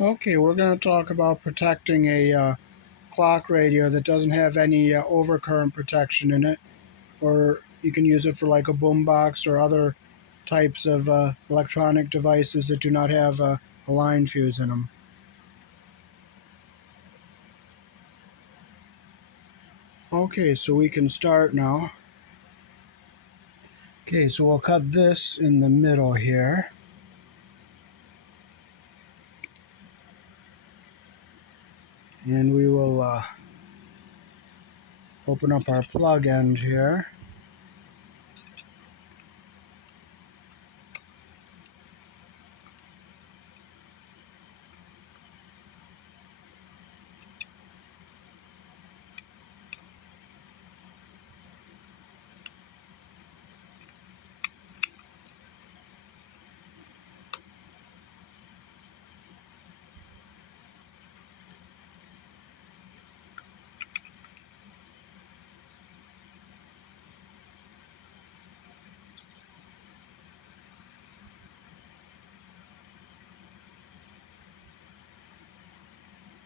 Okay, we're going to talk about protecting a clock radio that doesn't have any overcurrent protection in it, or you can use it for like a boombox or other types of electronic devices that do not have a line fuse in them. Okay, so we can start now. Okay, so we'll cut this in the middle here. And we will open up our plug end here.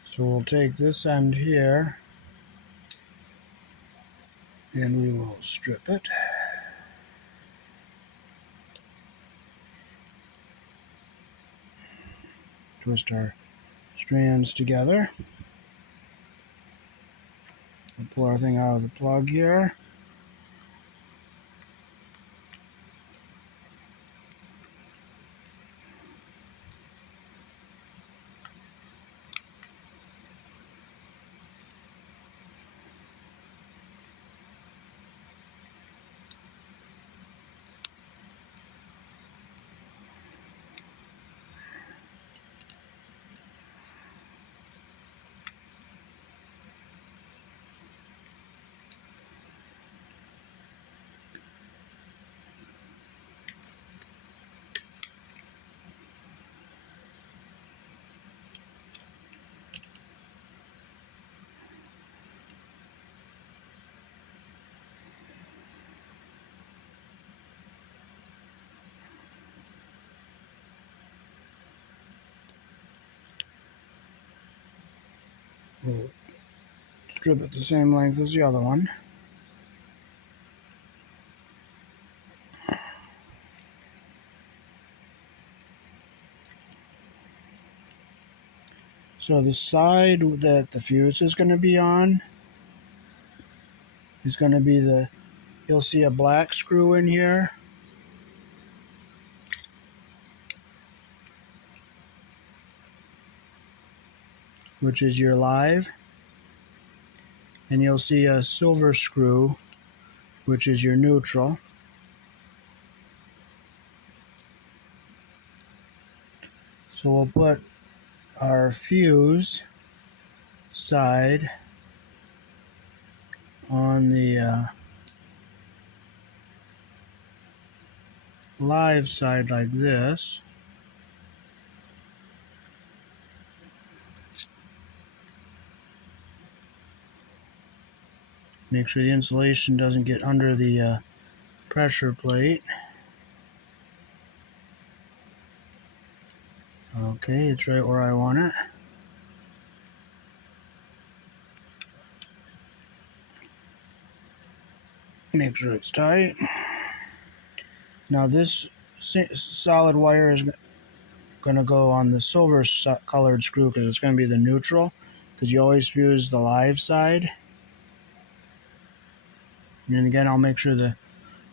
So we'll take this end here and we will strip it. Twist our strands together. We'll pull our thing out of the plug here. We'll strip it the same length as the other one. So the side that the fuse is going to be on is going to be you'll see a black screw in here, which is your live, and you'll see a silver screw, which is your neutral. So we'll put our fuse side on the live side like this. Make sure the insulation doesn't get under the pressure plate. Okay, it's right where I want it. Make sure it's tight. Now this solid wire is going to go on the silver colored screw because it's going to be the neutral, because you always fuse the live side. And then again, I'll make sure the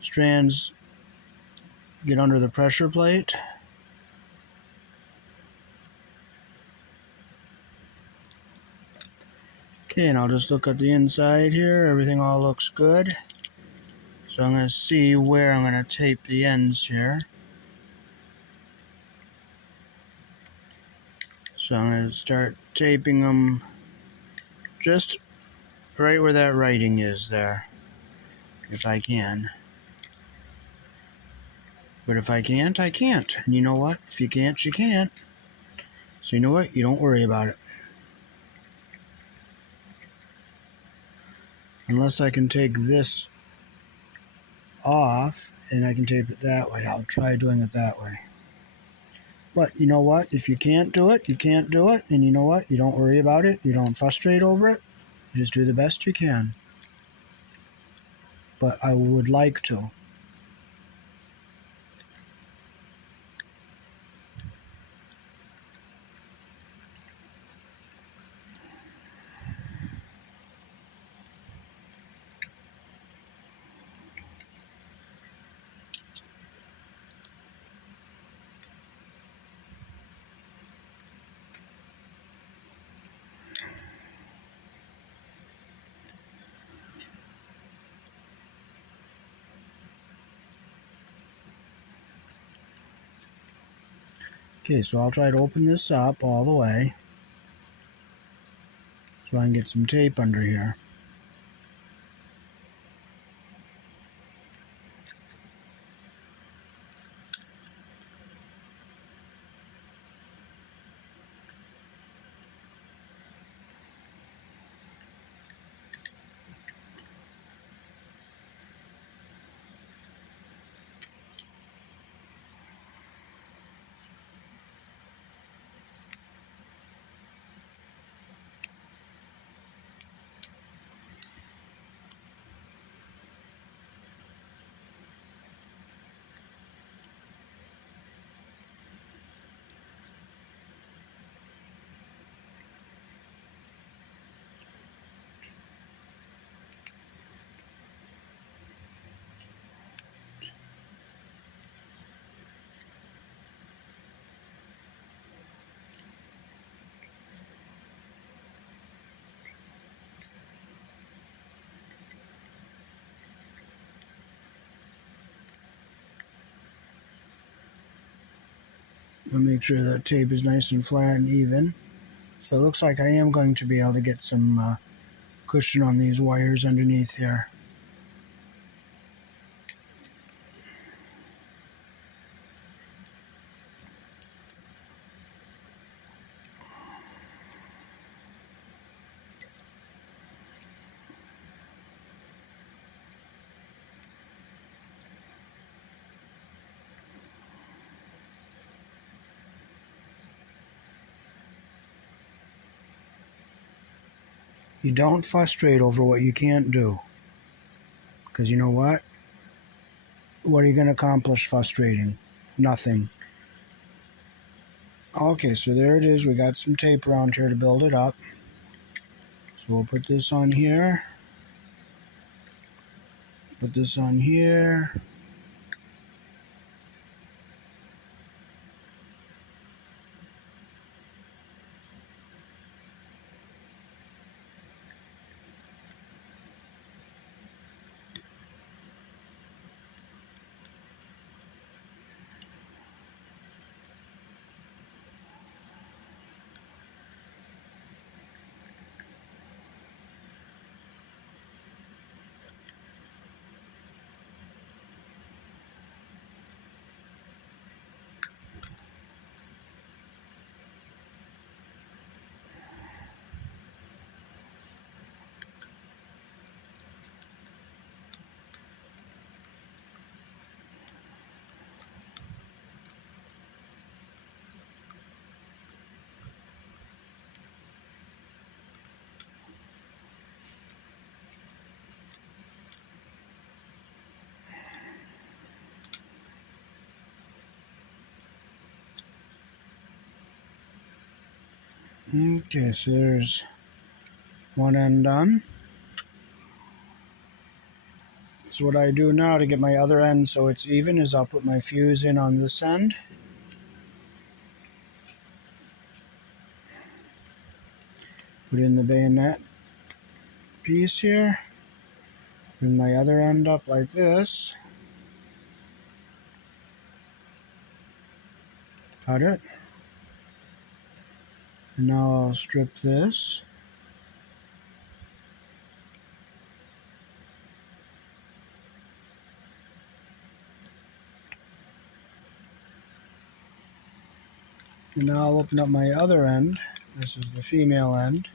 strands get under the pressure plate. Okay, and I'll just look at the inside here. Everything all looks good. So I'm going to see where I'm going to tape the ends here. So I'm going to start taping them just right where that writing is there, if I can. But if I can't, I can't. And you know what? If you can't, you can't. So you know what? You don't worry about it. Unless I can take this off and I can tape it that way. I'll try doing it that way. But you know what? If you can't do it, you can't do it. And you know what? You don't worry about it. You don't frustrate over it. You just do the best you can. But I would like to. Okay, so I'll try to open this up all the way so I can get some tape under here. I'll make sure that tape is nice and flat and even. So it looks like I am going to be able to get some cushion on these wires underneath here. You don't frustrate over what you can't do. Because you know what? What are you going to accomplish frustrating? Nothing. Okay, so there it is. We got some tape around here to build it up. So we'll put this on here. Put this on here. Okay, so there's one end done. So what I do now to get my other end so it's even is I'll put my fuse in on this end. Put in the bayonet piece here. Bring my other end up like this. Cut it. And now I'll strip this. And now I'll open up my other end. This is the female end.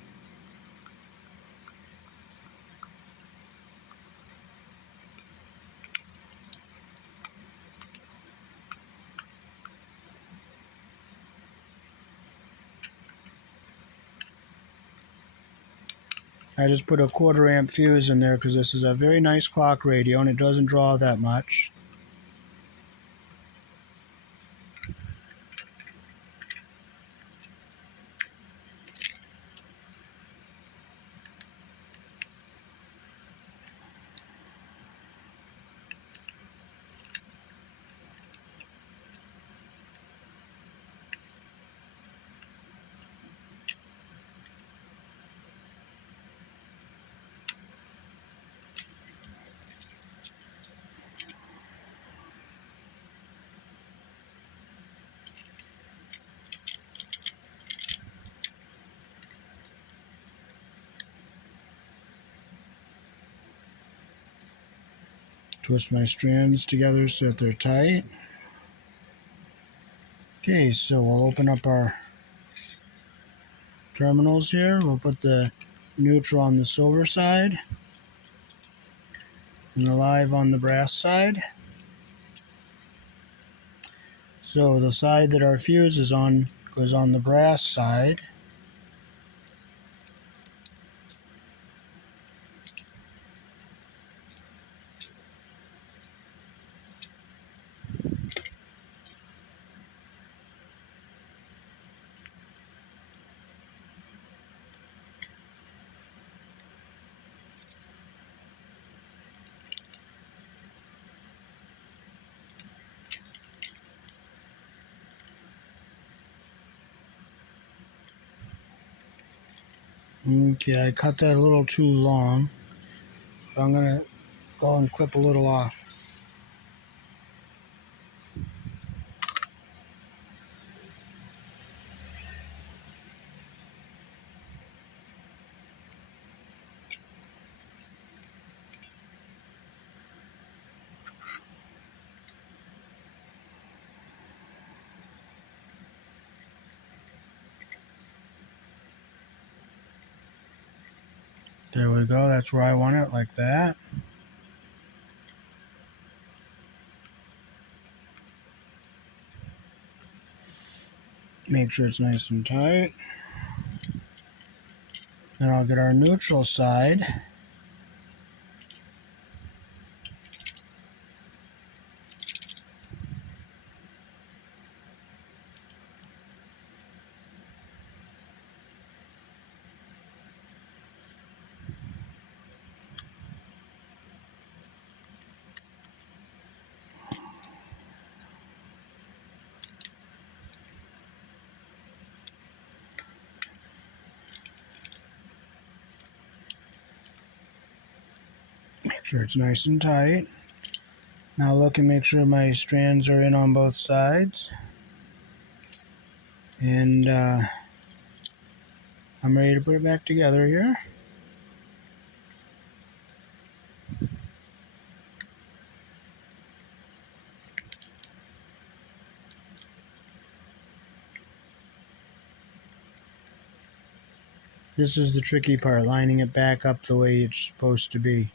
I just put a 1/4 amp fuse in there because this is a very nice clock radio and it doesn't draw that much. Twist my strands together so that they're tight. Okay, so we'll open up our terminals here. We'll put the neutral on the silver side and the live on the brass side. So the side that our fuse is on goes on the brass side. Okay, I cut that a little too long, so I'm going to go and clip a little off. There we go, that's where I want it, like that. Make sure it's nice and tight. Then I'll get our neutral side. Make sure it's nice and tight. Now look and make sure my strands are in on both sides. And I'm ready to put it back together here. This is the tricky part, lining it back up the way it's supposed to be.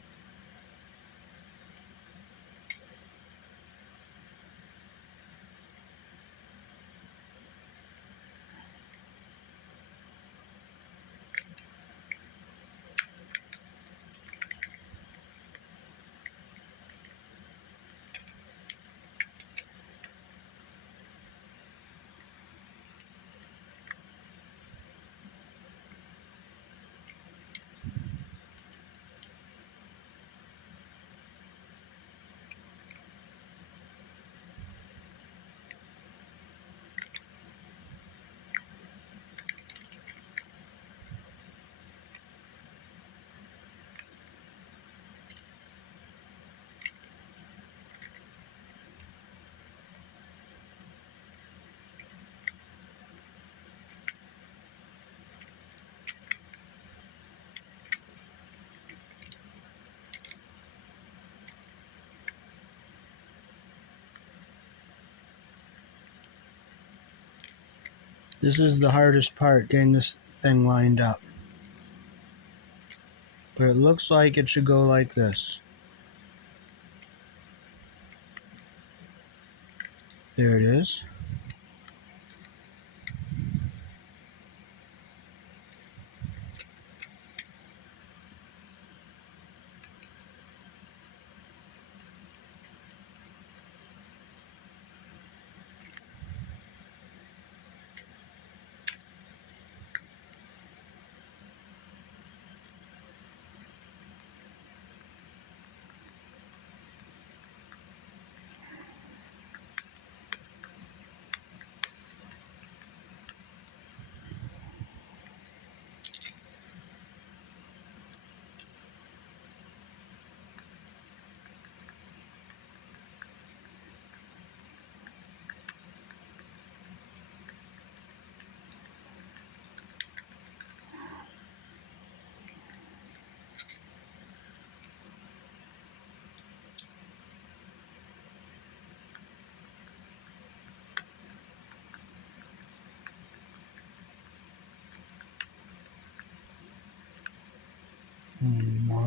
This is the hardest part, getting this thing lined up. But it looks like it should go like this. There it is.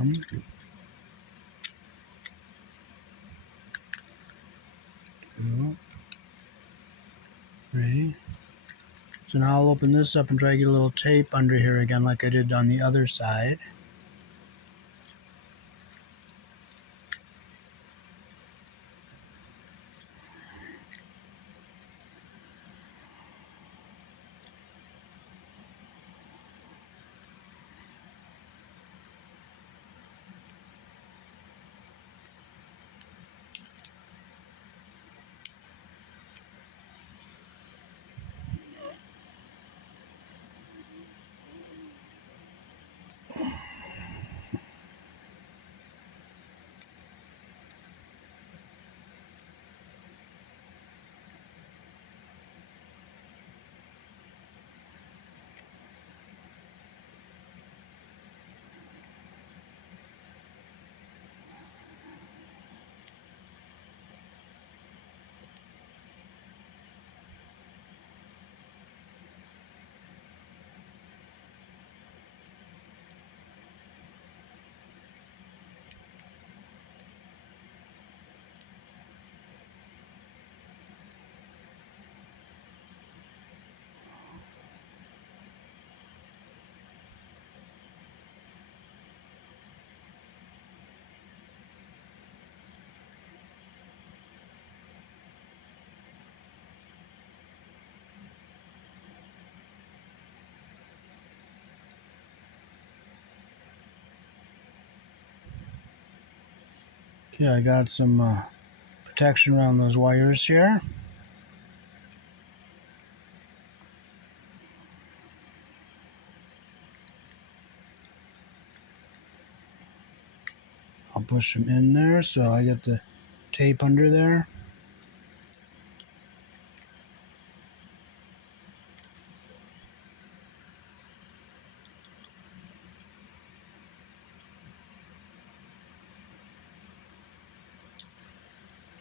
1, 2, 3. So now I'll open this up and try to get a little tape under here again like I did on the other side. Okay, I got some protection around those wires here. I'll push them in there so I get the tape under there.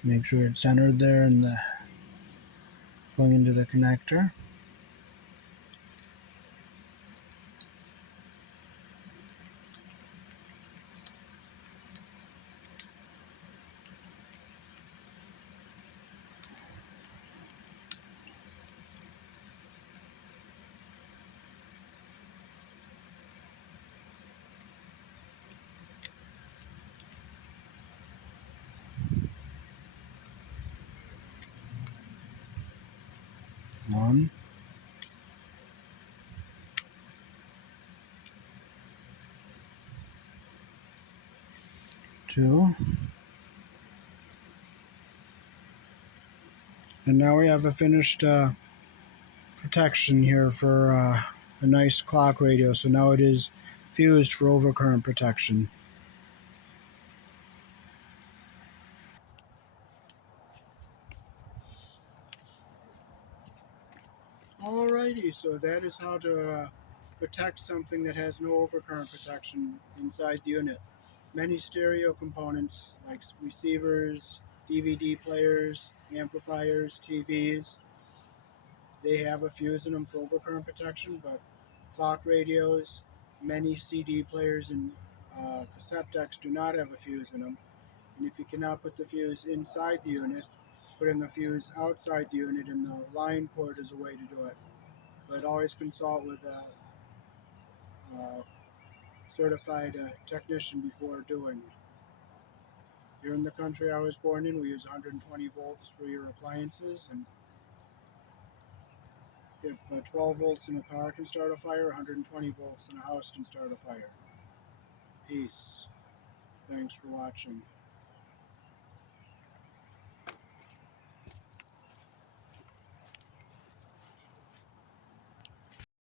Make sure it's centered there and going into the connector. One, two, and now we have a finished protection here for a nice clock radio. So now it is fused for overcurrent protection. Alrighty, so that is how to protect something that has no overcurrent protection inside the unit. Many stereo components like receivers, DVD players, amplifiers, TVs, they have a fuse in them for overcurrent protection, but clock radios, many CD players, and cassette decks do not have a fuse in them. And if you cannot put the fuse inside the unit, putting a fuse outside the unit in the line port is a way to do it. But always consult with a certified technician before doing. Here in the country I was born in, we use 120 volts for your appliances, and if 12 volts in a car can start a fire, 120 volts in a house can start a fire. Peace. Thanks for watching.